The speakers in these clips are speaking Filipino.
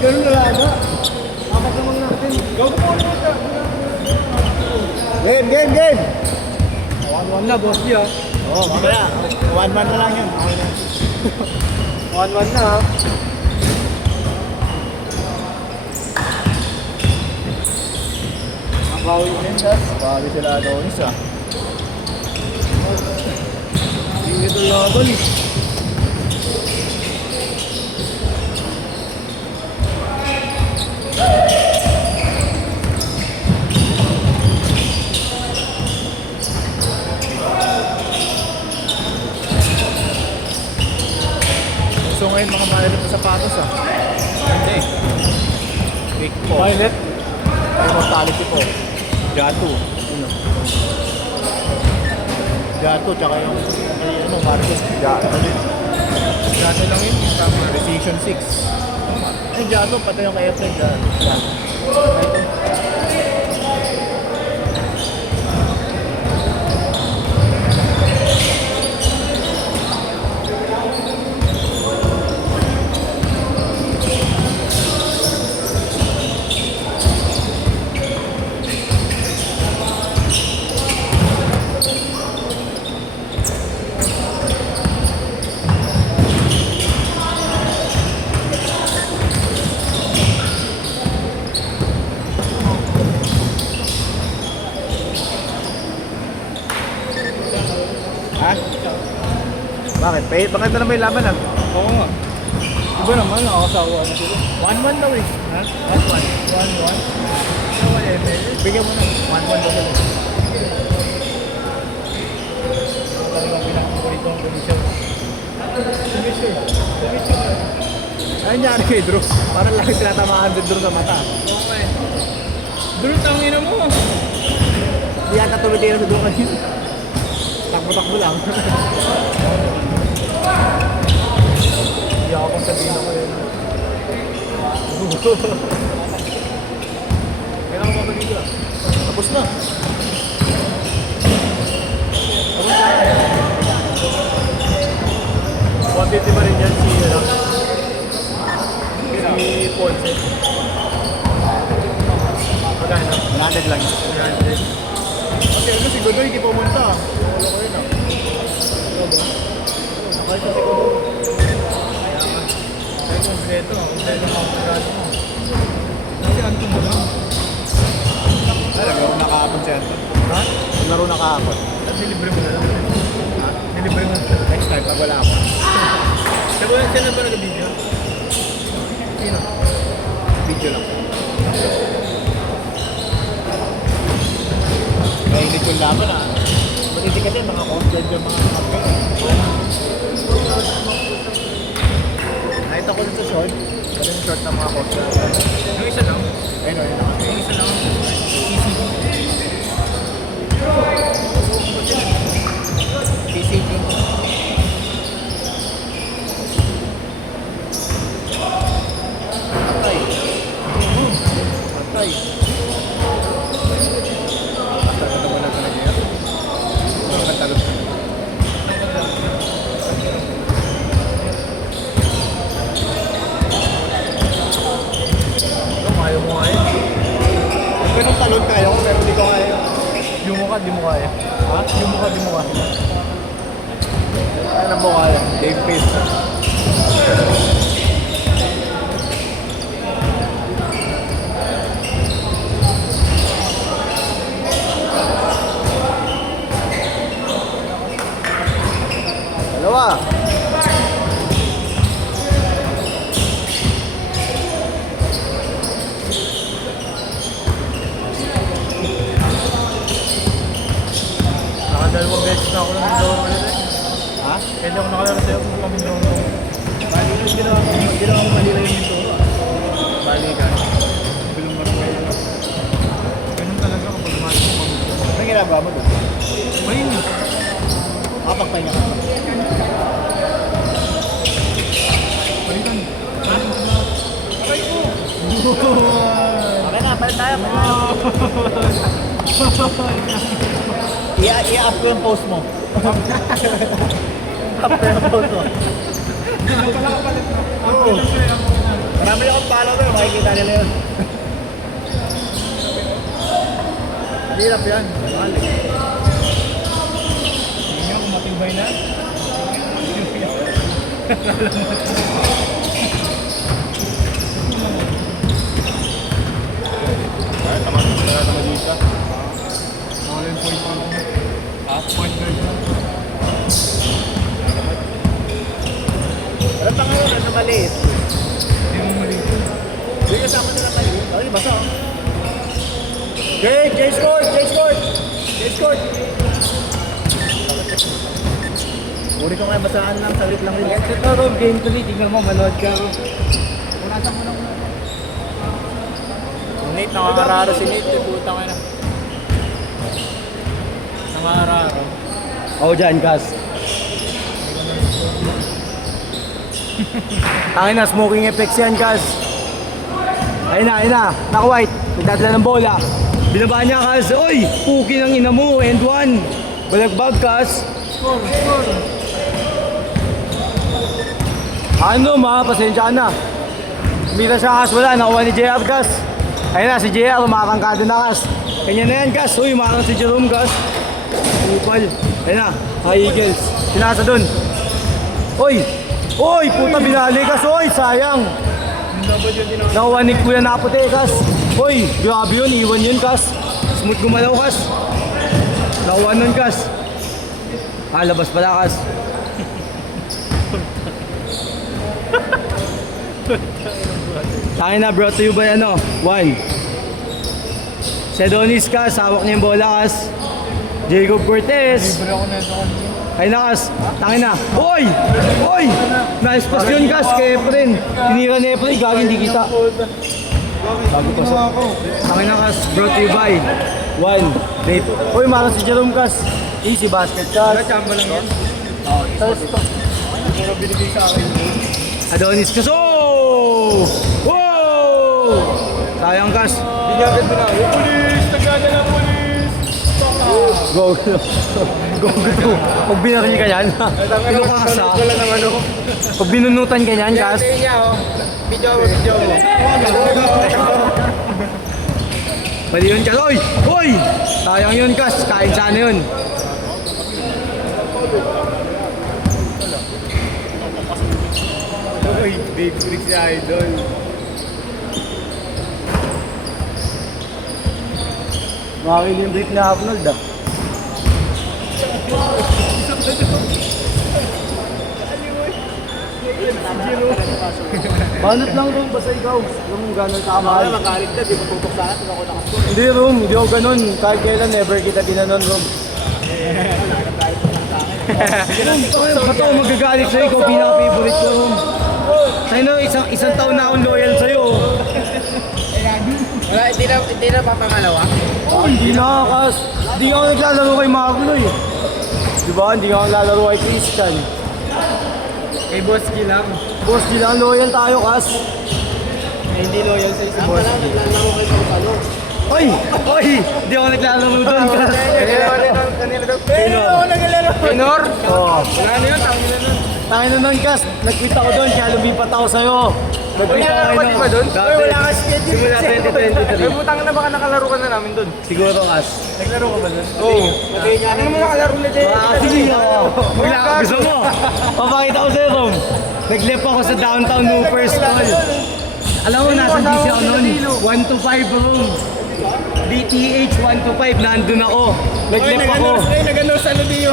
ganun na lang. Apat naman natin. Go po ulit. Game! 1-1 na, boss niya. Oo, mamaya. 1-1 na lang yun. 1-1 na, ha? Ang bawi din, guys. Bago sila Adonis ah. Hindi ito laban, eh. So ngayon mga malit na sapatos ah. Hindi. Big po. Violet. Immortality po. Gato. Ano? Gato, tsaka yung ano, Marcos. Gato din. Gato lang yun. Precision 6. Ay, Gato, pati yung kay Efred. Ha? Bakit? Bakit na may laban ah? Oo nga. Iba naman, nakakasawa na sila. 1-1 daw eh. Ha? 1-1. 1-1? Bigyan mo na. 1-1 daw sila. Talagang pinakamulit ang kondisyon. Ay, nangyari kay Drew. Parang laki tinatamaan din Drew sa mata. Okay. Drew, tangina mo. Hindi yata tumitira sa Drew kanina. Takbo-takbo lang. Hindi ako kung sabihin ako yun. Kailangan ko ba dito? Tapos na. Quantity ba rin yan si Ponce? Magkano? 100 lang. 100. Kasi ano si Godoy, hindi pumunta. Wala ko yun ah. Nakay siya si Godoy. Ay, kompleto. Kompleto ang pagkado mo. Kasi anto mo lang. Ay, naglaro na kahapon si Anton. Ha? Naglaro na kahapon. At nilibre mo na lang. Ha? Nilibre mo na. Next time, pag wala ako. Nagulan siya na ba nag-video? Sino? Video lang. Mainit yung laban ah. Matindi kasi mga content yung mga kapag. Nakita ko dun sa short. Ano yung short ng mga content? Yung isa lang. Ayun o, yun lang. Yung isa lang. ECB. PCP. Patay. Patay. Patay naman na talaga yan. Patalo. Ayaw mo kaya. Ganun talon kaya ko, pero hindi ko kaya. Yung mukha, di mo kaya. Ha? Yung mukha, di mo kaya. Ano mo kaya? Dave Pace. Dalawa. Nakadalawang beses na ako ng Mindoro ulit eh. Ha? Kaya ako nakalaro sa'yo kung kami Mindoro. Bali ko ginawa ko Manila yung Mindoro. Bali ka. Bilong barangay lang. Ganun talaga kapag mahal mo kami. Anong ginagawa mo doon? Mahinig. Kapagpahinga ka. Palitan. Aray ko! Okay na, palit tayo. I-up ko yung post mo. Up ko yung post mo. Pala kapalit mo. Oo. Marami akong follow doon. makikita nila yun. Hirap yan. Mahal eh. Hindi nyo kung matibay na. Ay, tama dito. All in point pa lang. Half point guard na. Pero tanga yun, ano maliit. Hindi mo malito. Hindi kasama nila maliit. Ay, basa oh. Jay scored! Jay scored! Jay scored! Uri ko nga basaan lang, salit lang rin. Ito Rob, game tuloy, tignan mo, manood ka Rob. Punasan mo na muna. Nate, nakakararo si Nate. Puta ka na. Nakakararo. Oo dyan, Kas. Tangin na, smoking effects yan, Kas. Ayun na. Naka-white. Nagdadala ng bola. Binaba niya, Kas. Oy! Puki ng ina mo. End one. Balagbag, Kas. Score! Ano, pasensya ka na. Mira siya, Kas. Wala. Nakuha ni JR, Kas. Ayun na, si JR. Umakangkado na, Kas. Kanya na yan, Kas. Uy, umakang si Jerome, Kas. Upal. Ayun na. High Eagles. Sinasa dun. Oy! Puta binali, Kas. Oy, sayang. Nakuha ni Kuya Napote, Kas. Oy, grabe yun. Iwan yun, Kas. Smooth gumalaw, Kas. Nakuha nun, Kas. Labas pala, Kas. Tangin na, brought to you by One. Sedonis, Kas. Hawak niya yung bola, Kas. Jacob Cortez. Libre ako na ito kanina. Ay na, Kas. Tangin na. Oy! Nice pass yun, Kas. Kay Efren. Tinira ni Efren. Gagi, hindi kita. Bago pa sa... Tangin na, Kas. Brought to you by One. Vape. Oy, marang si Jerome, Kas. Easy basket, Kas. Chamba lang yan. Pero binigay sa akin. Adonis, Kas. Oh! Wow! Sayang, Kas. Binagad mo na. Police! Tagada na police! Go. Pag binaril ka yan, pino ka Kas, ha? Wala ng ano. Pag binunutan ka yan, Kas. Niya oh. Video mo. Pwede yun, Kas. Oy! Sayang yun, Kas. Kain sana yun. Uy, big freak si Idol. Makakil yung break na Arnold, ah. Banot lang rin, basta ikaw. Yung gano'n kakamahal. Makalit na, di mo tutok sa akin. Ako nakaskor. Hindi, Rom. Hindi ako ganun. Kahit kailan, never kita ginanon, Rom. Ba't ako magagalit sa'yo? Ikaw pinaka-favorite ko, Rom. Sa'yo na, isang taon na akong loyal sa'yo. Wala, hindi na papangalawa. Hindi na, Kas. Hindi ako naglalaro kay Marlo, eh. Diba? Hindi ako naglalaro kay Christian. Kay Boss G lang. Boss, di lang loyal tayo, Kas. Hindi loyal sa isang boss. Naglalaro kayo sa ano. Oy! Hindi ako naglalaro doon, Kas. Kanina daw. Pero ako naglalaro. Minor? Oo. Wala na yun, tangin na nun. Tangin na nun, Kas. Nag-quit ako doon, kaya lumipat ako sa'yo. Nag-quit ako Wala ka ba doon? Dati. Wala ka schedule. Simula 2023. Ay, putang na baka nakalaro ka na namin doon. Siguro, Kas. Naglaro ka ba doon? Oo. Ano mo nakalaro na dyan? Sige, oo. Wala ka, gusto mo. Papakita ko sa'yo, Rom. Nag-left ako sa downtown Hoopers Mall. Alam mo, nasa DC ako noon. 1 to 5, Rom. DTH 1 to 5, nandun ako. Nag-left ako. Nag-ano sa Ludio.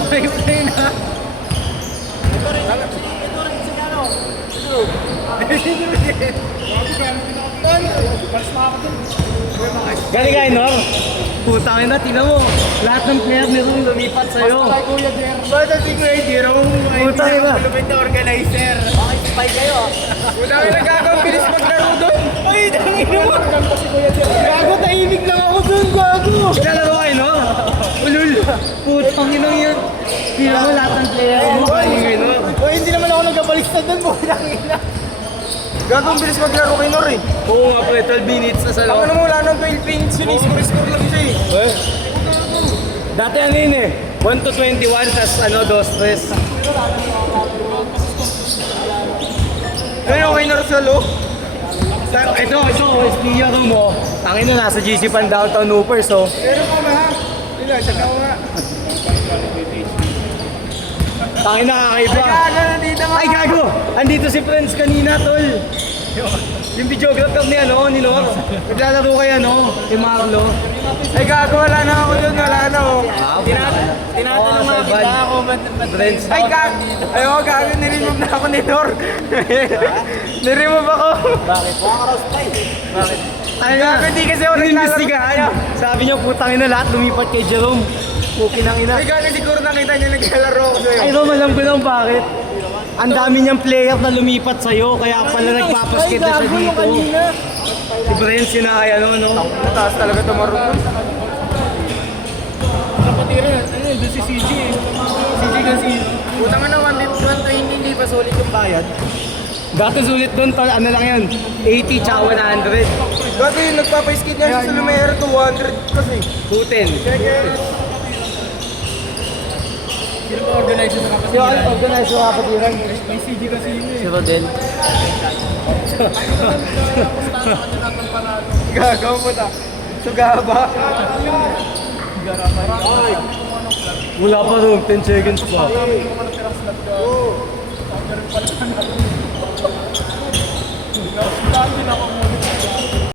Galing ka, Nor? Putangin na, tingnan mo. Lahat ng player ni Rom lumipat sa'yo. Kuya Jer. Ba't ang tingin ay Jerome? Putangin na. Malupit na organizer. Bakit spy kayo? Putangin na gagawin maglaro doon. Ay, dangin mo. Gago, tahimik lang ako doon. Gago. Naglalaro kayo, Nor? Ulul. Putangin lang yan. Tingnan mo lahat ng player mo. Galing kayo, Nor. Oy, hindi naman ako nagkabaliktad doon. Putangin na. Gago, ang bilis maglaro kay Nor eh. Oo nga, pre. 12 minutes na sa Ako loob. naman wala nang 12 minutes yun eh. Score lang siya eh. Dati ano yun eh. 1 to 21, tas 2-3. Ayun, okay Nor sa lo. Ito, Espia mo. Tangin na, nasa GC Pan Downtown Hoopers, oh. Pero ko ba ha? Sila, sabi ko nga. Tangin na, kakaiba. Nandito nga. Ay, gago! Andito si Friends kanina, tol. Yung videographer ni ano, ni Lor. Naglalaro kayo, ano, kay Marlo. Ay, gago, wala na ako dun, wala na ako. Tinatanong nga kita ako, Friends. Ay, gago. Ay, oh, gago, niremove na ako ni Nor. Niremove ako. Bakit? Bakit? Ay, Gago, hindi kasi ako inimbestigahan. Sabi niyo, putang ina lahat lumipat kay Jerome. Pukin ang ina. Ay, gago, siguro nakita niya naglalaro ako sa'yo. Ay, Rom, alam ko lang bakit. Ang dami niyang player na lumipat sa'yo, kaya pala nagpapasket na siya dito. Si Brent, sinakay, ano. Mataas talaga tumarong. Napatira, ano yun, doon si CG eh. CG kasi. Putang na 120, hindi pa solid yung bayad. Gatos ulit doon, tol, ano lang yan, 80 tsaka 100. Kasi nagpapa-skate nga siya sa Lumiere, 200 kasi. Putin. Sino ba organizer sa Si kapatiran? ano, organize yung kapatiran. May CG kasi yun eh. Si Rodel. Gagaw mo ta. Sugaba. Wala pa rin, 10 seconds pa. Dami na ako